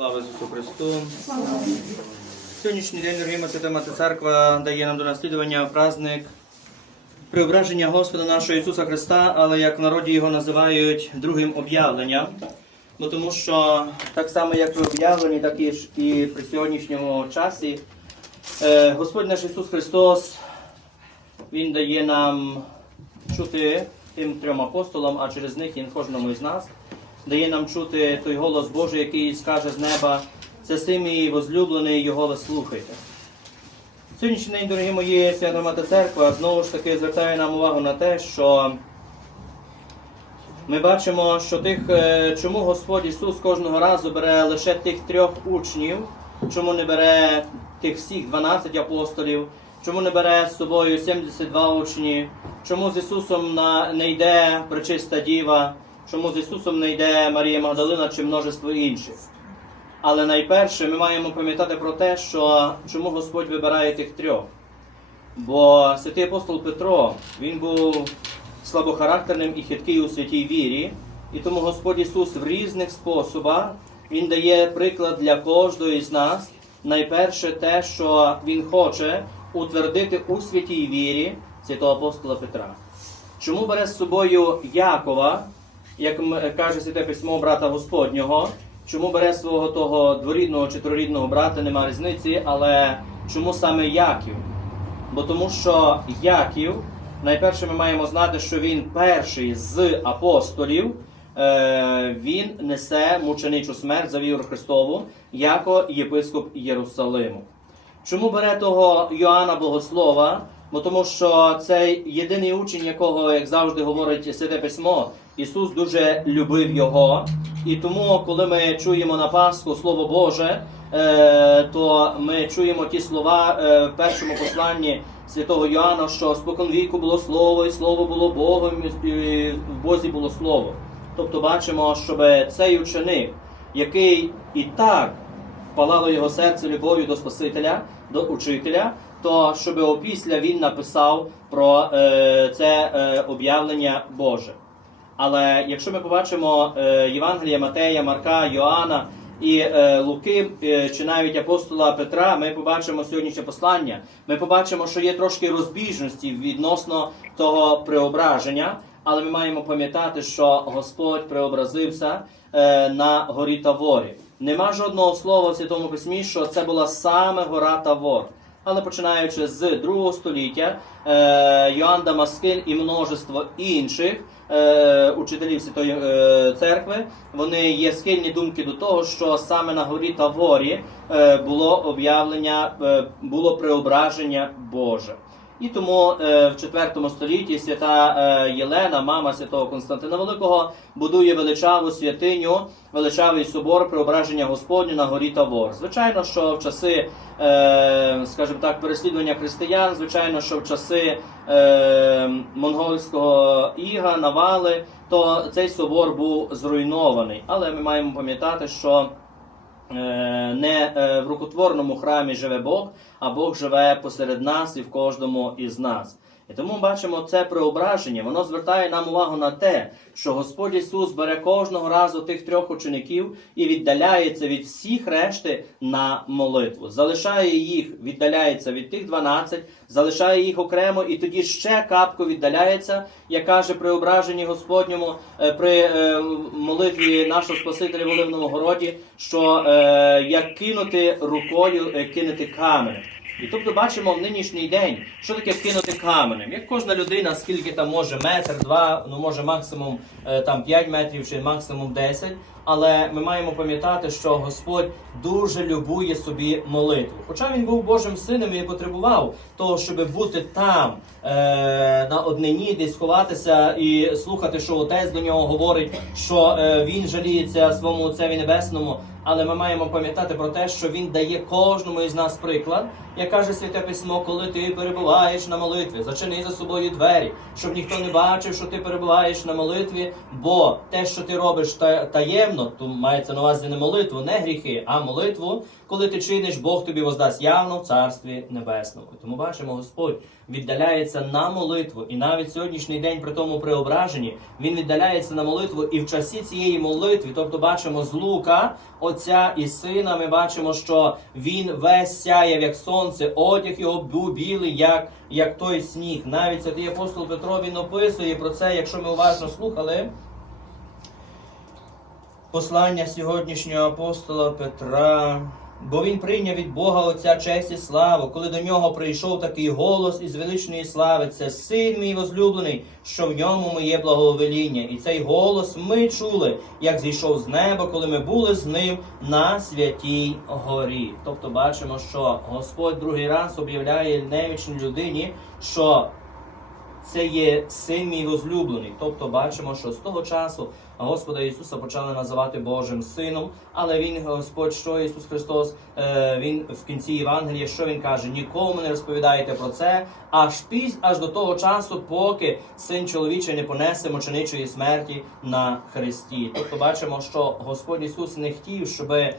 Слава Ісусу Христу! Сьогоднішній день, ми, Свята Мати Церква дає нам до наслідування праздник преображення Господа нашого Ісуса Христа, але як в народі його називають другим об'явленням. Ну, тому що так само, як при об'явленні, так і, ж і при сьогоднішньому часі, е, Господь наш Ісус Христос, Він дає нам чути тим трьом апостолам, а через них і кожному із нас, дає нам чути той голос Божий, який скаже з неба, це син мій возлюблений, його ви слухайте. Сьогоднішній день, дорогі мої, Свята Мати Церква, знову ж таки звертає нам увагу на те, що ми бачимо, що тих, е, чому Господь Ісус кожного разу бере лише тих трьох учнів, чому не бере тих всіх 12 апостолів, чому не бере з собою 72 учні, чому з Ісусом не йде пречиста Діва, чому з Ісусом не йде Марія Магдалина чи множество інших. Але найперше ми маємо пам'ятати про те, що чому Господь вибирає тих трьох. Бо святий апостол Петро, він був слабохарактерним і хиткий у святій вірі, і тому Господь Ісус в різних способах Він дає приклад для кожного із нас. Найперше те, що Він хоче утвердити у святій вірі святого апостола Петра. Чому бере з собою Якова, як каже святе письмо брата Господнього? Чому бере свого того дворідного чи трорідного брата, нема різниці, але чому саме Яків? Бо тому що Яків, найперше ми маємо знати, що він перший з апостолів, е, він несе мученичу смерть за віру Христову, яко єпископ Єрусалиму. Чому бере того Йоанна Богослова? Бо тому що цей єдиний учень, якого, як завжди говорить Святе Письмо, Ісус дуже любив його. І тому, коли ми чуємо на Пасху Слово Боже, е, то ми чуємо ті слова е, в першому посланні святого Йоанна, що спокон віку було слово, і слово було Богом, і в Бозі було слово. Тобто бачимо, щоб цей ученик, який і так палало його серце любов'ю до Спасителя, до учителя, то щоб опісля він написав про е, це об'явлення Боже. Але якщо ми побачимо е, Євангелія Матея, Марка, Йоанна і е, Луки, е, чи навіть апостола Петра, ми побачимо сьогоднішнє послання. Ми побачимо, що є трошки розбіжності відносно того преображення, але ми маємо пам'ятати, що Господь преобразився на горі Таворі. Нема жодного слова в Святому Письмі, що це була саме гора Тавор. Але починаючи з другого століття, е, Йоанн Дамаскин і множество інших е, учителів Святої е, церкви, вони є схильні думки до того, що саме на горі Таворі було об'явлення, було преображення Боже. І тому е, в 4 столітті свята е, Єлена, мама святого Константина Великого, будує величаву святиню, величавий собор преображення Господню на горі Тавор. Звичайно, що в часи, е, скажімо так, переслідування християн, звичайно, що в часи монгольського іга, навали, то цей собор був зруйнований. Але ми маємо пам'ятати, що не е, в рукотворному храмі живе Бог, а Бог живе посеред нас і в кожному із нас. І тому бачимо це преображення, воно звертає нам увагу на те, що Господь Ісус бере кожного разу тих трьох учеників і віддаляється від всіх решти на молитву. Залишає їх, віддаляється від тих 12, залишає їх окремо, і тоді ще капку віддаляється, як каже при ображенні Господньому е, при е, молитві нашого Спасителя в Оливному городі, що е, як кинути рукою, е, кинути каменем. І тобто бачимо в нинішній день, що таке кинути каменем. Як кожна людина, скільки там може метр, два, ну може максимум е, там 5 метрів чи максимум 10. Але ми маємо пам'ятати, що Господь дуже любує собі молитву. Хоча він був Божим сином і потребував того, щоб бути там е, на однині, десь сховатися і слухати, що отець до нього говорить, що е, він жаліється своєму Отцеві Небесному. Але ми маємо пам'ятати про те, що він дає кожному із нас приклад, як каже Святе Письмо, коли ти перебуваєш на молитві, зачини за собою двері, щоб ніхто не бачив, що ти перебуваєш на молитві, бо те, що ти робиш та- таємно, то мається на увазі не молитву, не гріхи, а молитву. Коли ти чиниш, Бог тобі воздасть явно в царстві небесному. Тому бачимо, Господь віддаляється на молитву, і навіть сьогоднішній день при тому преображенні він віддаляється на молитву, і в часі цієї молитви, тобто бачимо з Лука, Отця і Сина, ми бачимо, що він весь сяяв, як сонце, одяг його був білий, як, як той сніг. Навіть святий апостол Петро він описує про це, якщо ми уважно слухали. Послання сьогоднішнього апостола Петра. Бо він прийняв від Бога Отця честь і славу, коли до нього прийшов такий голос із величної слави. Це син мій возлюблений, що в ньому моє благовеління. І цей голос ми чули, як зійшов з неба, коли ми були з ним на святій горі. Тобто бачимо, що Господь другий раз об'являє немічній людині, що це є син мій возлюблений. Тобто бачимо, що з того часу Господа Ісуса почали називати Божим Сином, але Він, Господь, що Ісус Христос, е, Він в кінці Євангелія, що Він каже, нікому не розповідаєте про це, аж пізь, аж до того часу, поки син чоловічий не понесе мученичої смерті на Христі. Тобто бачимо, що Господь Ісус не хотів, щоб е,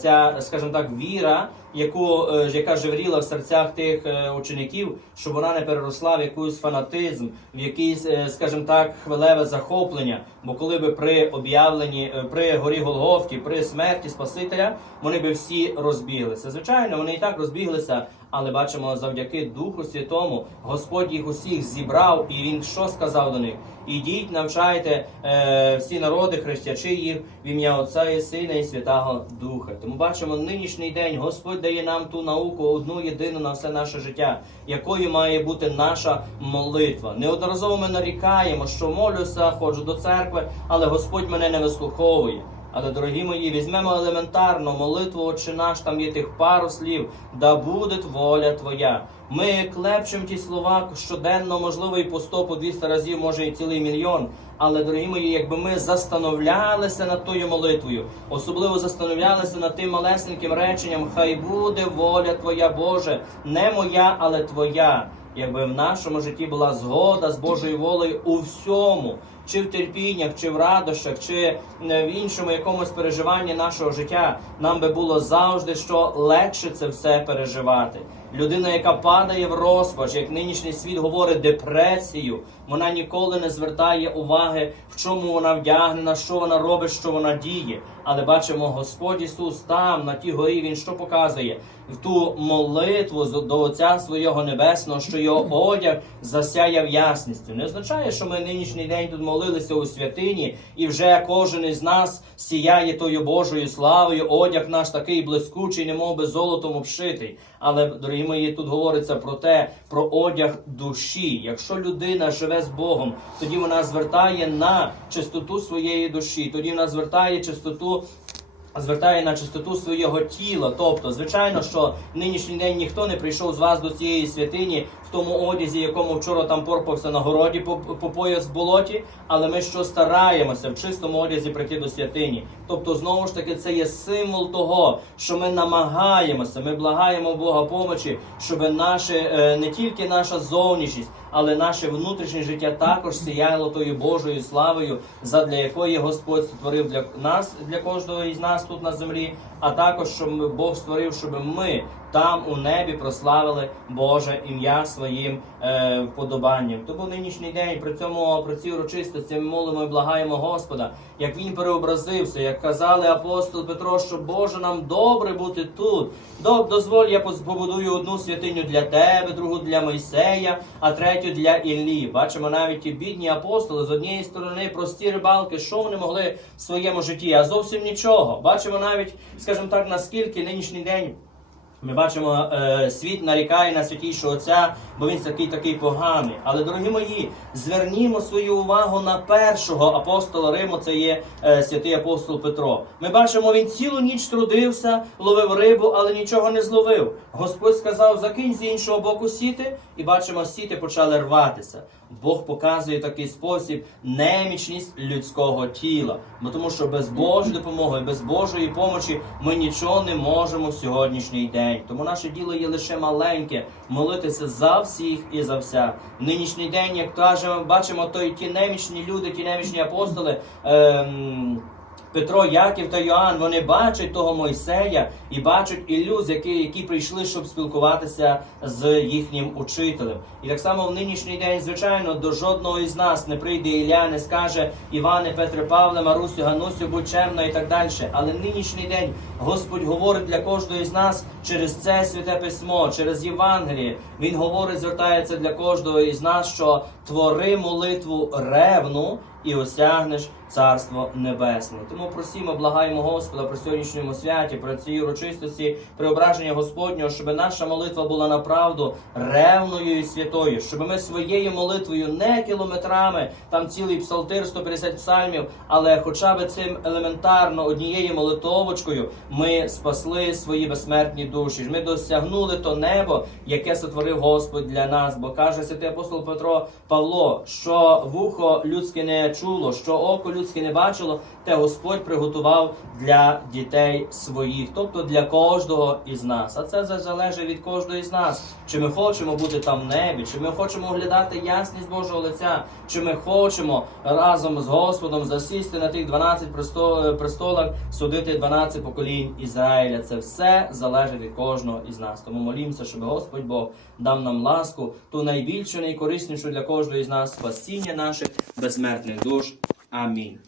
ця, скажімо так, віра, яку е, яка живріла в серцях тих учеників, щоб вона не переросла в якусь якийсь фанатизм, в якийсь, е, скажімо так, хвилеве захоплення. Бо коли би при об'явленні, е, при горі Голговки, при смерті Спасителя, вони би всі розбіглися. Звичайно, вони і так розбіглися, але бачимо, завдяки Духу Святому Господь їх усіх зібрав, і він що сказав до них? Ідіть, навчайте е, всі народи, хрестячи їх в ім'я Отця і Сина і Святого Духа. Тому бачимо, нинішній день Господь дає нам ту науку, одну єдину на все наше життя, якою має бути наша молитва. Неодноразово ми нарікаємо, що молюся, ходжу до церкви, але Господь мене не вислуховує. Але, дорогі мої, візьмемо елементарно молитву Отче наш, там є тих пару слів, да буде воля Твоя. Ми клепчемо ті слова щоденно, можливо, і по 100, по 200 разів, може і цілий мільйон. Але, дорогі мої, якби ми застановлялися над тою молитвою, особливо застановлялися над тим малесеньким реченням, хай буде воля Твоя, Боже, не моя, але Твоя. Якби в нашому житті була згода з Божою волею у всьому, чи в терпіннях, чи в радощах, чи е, в іншому якомусь переживанні нашого життя, нам би було завжди що легше це все переживати. Людина, яка падає в розпач, як нинішній світ говорить депресію, вона ніколи не звертає уваги, в чому вона вдягнена, що вона робить, що вона діє. Але бачимо, Господь Ісус там, на тій горі, Він що показує? В ту молитву до Отця свого Небесного, що його одяг засяяв ясністю. Не означає, що ми нинішній день тут молилися у святині, і вже кожен із нас сіяє тою Божою славою, одяг наш такий блискучий, немов би золотом обшитий. Але, дорогі мої, тут говориться про те, про одяг душі. Якщо людина живе з Богом, тоді вона звертає на чистоту своєї душі, тоді вона звертає чистоту. Звертає на чистоту свого тіла. Тобто, звичайно, що нинішній день ніхто не прийшов з вас до цієї святині в тому одязі, якому вчора там порпався на городі по, по пояс в болоті, але ми що стараємося в чистому одязі прийти до святині. Тобто, знову ж таки, це є символ того, що ми намагаємося, ми благаємо Бога помочі, щоб наше е, не тільки наша зовнішність, але наше внутрішнє життя також сіяло тою Божою славою, задля якої Господь створив для нас, для кожного із нас тут на землі, а також щоб Бог створив, щоб ми там у небі прославили Боже ім'я своїм е, вподобанням. Тому нинішній день при цьому про ці урочистості ми молимо і благаємо Господа, як він переобразився, як казали апостол Петро, що Боже нам добре бути тут. Доб, дозволь, я побудую одну святиню для тебе, другу для Мойсея, а третю для Іллі. Бачимо навіть ті бідні апостоли з однієї сторони прості рибалки, що вони могли в своєму житті, а зовсім нічого. Бачимо навіть, скажімо так, наскільки нинішній день. Ми бачимо, е, світ нарікає на святійшого отця, бо він такий такий поганий. Але, дорогі мої, звернімо свою увагу на першого апостола Риму, це є е, святий апостол Петро. Ми бачимо, він цілу ніч трудився, ловив рибу, але нічого не зловив. Господь сказав, закинь з іншого боку сіти, і бачимо, сіти почали рватися. Бог показує такий спосіб немічність людського тіла. Бо тому що без Божої допомоги, без Божої помочі ми нічого не можемо в сьогоднішній день. Тому наше діло є лише маленьке молитися за всіх і за вся. Нинішній день, як кажемо, бачимо, то й ті немічні люди, ті немічні апостоли. Ем, Петро, Яків та Йоанн, вони бачать того Мойсея і бачать Іллю, які, які прийшли, щоб спілкуватися з їхнім учителем. І так само в нинішній день, звичайно, до жодного із нас не прийде Ілля, не скаже Іване, Петре, Павле, Марусю, Ганусю, будь і так далі. Але нинішній день Господь говорить для кожного із нас через це святе письмо, через Євангеліє. Він говорить, звертається для кожного із нас, що твори молитву ревну і осягнеш Царство Небесне. Тому просімо, благаємо Господа про сьогоднішньому святі, про цій урочистості преображення Господнього, щоб наша молитва була направду ревною і святою, щоб ми своєю молитвою не кілометрами, там цілий псалтир, 150 псальмів, але хоча б цим елементарно однією молитовочкою ми спасли свої безсмертні душі. Ми досягнули то небо, яке сотворив Господь для нас. Бо каже святий апостол Петро Павло, що вухо людське не чуло, що око людське не бачило, те Господь приготував для дітей своїх, тобто для кожного із нас. А це залежить від кожного із нас. Чи ми хочемо бути там в небі, чи ми хочемо оглядати ясність Божого лиця, чи ми хочемо разом з Господом засісти на тих 12 престолах, судити 12 поколінь Ізраїля. Це все залежить від кожного із нас. Тому молімося, щоб Господь Бог дав нам ласку, ту найбільшу, найкориснішу для кожного із нас спасіння наших безсмертних душ. Амінь.